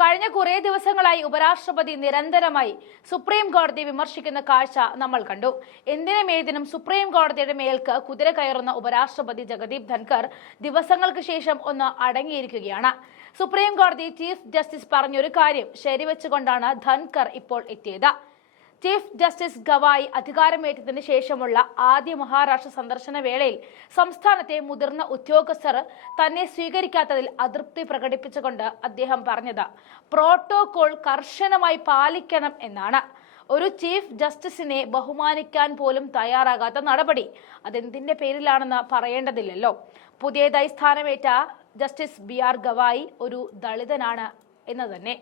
കഴിഞ്ഞ കുറേ ദിവസങ്ങളായി ഉപരാഷ്ട്രപതി നിരന്തരമായി സുപ്രീം കോടതി വിമർശിക്കുന്ന കാഴ്ച നമ്മൾ കണ്ടു. എന്തിനും ഏതിനും സുപ്രീം കോടതിയുടെ മേൽക്ക് കുതിര കയറുന്ന ഉപരാഷ്ട്രപതി ജഗദീപ് ധൻകർ ദിവസങ്ങൾക്ക് ശേഷം ഒന്ന് അടങ്ങിയിരിക്കുകയാണ്. സുപ്രീം കോടതി ചീഫ് ജസ്റ്റിസ് പറഞ്ഞൊരു കാര്യം ശരിവെച്ചുകൊണ്ടാണ് ധൻകർ ഇപ്പോൾ എത്തിയത്. ചീഫ് ജസ്റ്റിസ് ഗവായി അധികാരമേറ്റതിന് ശേഷമുള്ള ആദ്യ മഹാരാഷ്ട്ര സന്ദർശന വേളയിൽ സംസ്ഥാനത്തെ മുതിർന്ന ഉദ്യോഗസ്ഥർ തന്നെ സ്വീകരിക്കാത്തതിൽ അതൃപ്തി പ്രകടിപ്പിച്ചുകൊണ്ട് അദ്ദേഹം പറഞ്ഞത് പ്രോട്ടോകോൾ കർശനമായി പാലിക്കണം എന്നാണ്. ഒരു ചീഫ് ജസ്റ്റിസിനെ ബഹുമാനിക്കാൻ പോലും തയ്യാറാകാത്ത നടപടി. അതെന്തിന്റെ പേരിലാണെന്ന് പറയേണ്ടതില്ലല്ലോ. പുതിയതായി സ്ഥാനമേറ്റ ജസ്റ്റിസ് ബി ആർ ഗവായി ഒരു ദളിതനാണ് എന്ന് തന്നെ.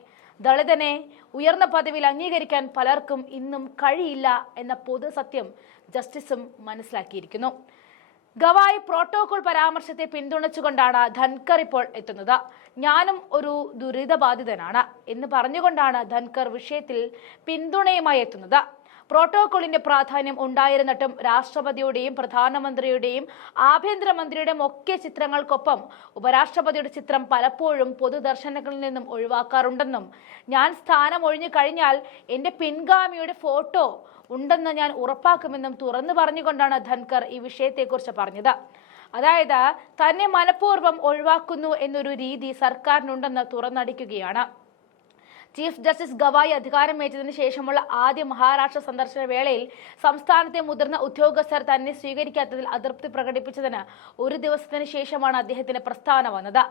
ദളിതനെ ഉയർന്ന പദവിയിൽ അംഗീകരിക്കാൻ പലർക്കും ഇന്നും കഴിയില്ല എന്ന പൊതുസത്യം ജസ്റ്റിസും മനസ്സിലാക്കിയിരിക്കുന്നു. ഗവായ് പ്രോട്ടോകോൾ പരാമർശത്തെ പിന്തുണച്ചുകൊണ്ടാണ് ധൻകർ ഇപ്പോൾ എത്തുന്നത്. ഞാനും ഒരു ദുരിതബാധിതനാണ് എന്ന് പറഞ്ഞുകൊണ്ടാണ് ധൻകർ വിഷയത്തിൽ പിന്തുണയുമായി എത്തുന്നത്. പ്രോട്ടോകോളിന്റെ പ്രാധാന്യം ഉണ്ടായിരുന്നിട്ടും രാഷ്ട്രപതിയുടെയും പ്രധാനമന്ത്രിയുടെയും ആഭ്യന്തരമന്ത്രിയുടെയും ഒക്കെ ചിത്രങ്ങൾക്കൊപ്പം ഉപരാഷ്ട്രപതിയുടെ ചിത്രം പലപ്പോഴും പൊതുദർശനങ്ങളിൽ നിന്നും ഒഴിവാക്കാറുണ്ടെന്നും ഞാൻ സ്ഥാനം ഒഴിഞ്ഞു കഴിഞ്ഞാൽ എന്റെ പിൻഗാമിയുടെ ഫോട്ടോ ഉണ്ടെന്ന് ഞാൻ ഉറപ്പാക്കുമെന്നും തുറന്നു പറഞ്ഞുകൊണ്ടാണ് ധൻകർ ഈ വിഷയത്തെക്കുറിച്ച് പറഞ്ഞത്. അതായത് തന്നെ മനഃപൂർവം ഒഴിവാക്കുന്നു എന്നൊരു രീതി സർക്കാരിനുണ്ടെന്ന് തുറന്നടിക്കുകയാണ്. ചീഫ് ജസ്റ്റിസ് ഗവായി അധികാരമേറ്റതിനു ശേഷമുള്ള ആദ്യ മഹാരാഷ്ട്ര സന്ദർശന വേളയിൽ സംസ്ഥാനത്തെ മുതിർന്ന ഉദ്യോഗസ്ഥർ തന്നെ സ്വീകരിക്കാത്തതിൽ അതൃപ്തി പ്രകടിപ്പിച്ചതിന് ഒരു ദിവസത്തിന് ശേഷമാണ് അദ്ദേഹത്തിന്റെ പ്രസ്താവന വന്നത്.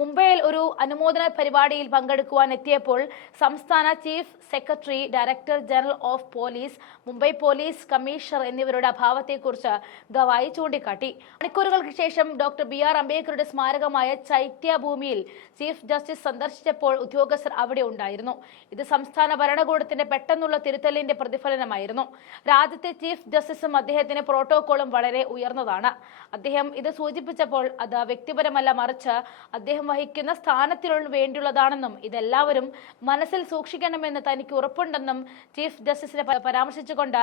മുംബൈയിൽ ഒരു അനുമോദന പരിപാടിയിൽ പങ്കെടുക്കുവാൻ എത്തിയപ്പോൾ സംസ്ഥാന chief secretary director general of police Mumbai police commissioner എന്നിവരുടെ അഭാവത്തെക്കുറിച്ച് ഗവായി ചൂണ്ടിക്കാട്ടി. മണിക്കൂറുകൾക്ക് ശേഷം ഡോക്ടർ ബി ആർ അംബേദ്കറുടെ സ്മാരകമായ ചൈത്യഭൂമിയിൽ ചീഫ് ജസ്റ്റിസ് സന്ദർശിച്ചപ്പോൾ ഉദ്യോഗസ്ഥർ അവിടെ ഉണ്ടായിരുന്നു. ഇത് സംസ്ഥാന ഭരണകൂടത്തിന്റെ പെട്ടെന്നുള്ള തിരുത്തലിന്റെ പ്രതിഫലനമായിരുന്നു. രാജ്യത്തെ ചീഫ് ജസ്റ്റിസും അദ്ദേഹത്തിന്റെ പ്രോട്ടോകോളും വളരെ ഉയർന്നതാണ്. അദ്ദേഹം ഇത് സൂചിപ്പിച്ചപ്പോൾ അത് വ്യക്തിപരമല്ല മറിച്ച് അദ്ദേഹം വഹിക്കുന്ന സ്ഥാനത്തിനുള്ള വേണ്ടിയുള്ളതാണെന്നും ഇതെല്ലാവരും മനസ്സിൽ സൂക്ഷിക്കണമെന്ന് തനിക്ക് ഉറപ്പുണ്ടെന്നും ചീഫ് ജസ്റ്റിസിനെ പരാമർശിച്ചുകൊണ്ട്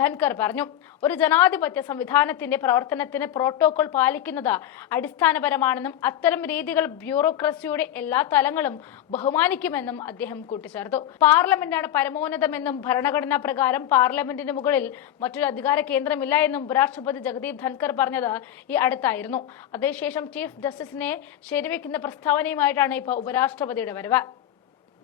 ധൻകർ പറഞ്ഞു. ഒരു ജനാധിപത്യ സംവിധാനത്തിന്റെ പ്രവർത്തനത്തിന് പ്രോട്ടോകോൾ പാലിക്കുന്നത് അടിസ്ഥാനപരമാണെന്നും അത്തരം രീതികൾ ബ്യൂറോക്രസിയുടെ എല്ലാ തലങ്ങളും ബഹുമാനിക്കുമെന്നും അദ്ദേഹം കൂട്ടിച്ചേർത്തു. പാർലമെന്റാണ് പരമോന്നതമെന്നും ഭരണഘടനാ പ്രകാരം പാർലമെന്റിന് മുകളിൽ മറ്റൊരു അധികാര കേന്ദ്രമില്ല എന്നും ഉപരാഷ്ട്രപതി ജഗദീപ് ധൻകർ പറഞ്ഞത് ഈ അടുത്തായിരുന്നു. അതേശേഷം ചീഫ് ജസ്റ്റിസിനെ ശരിവെക്കുന്ന പ്രസ്താവനയുമായിട്ടാണ് ഇപ്പോൾ ഉപരാഷ്ട്രപതിയുടെ വരവ്.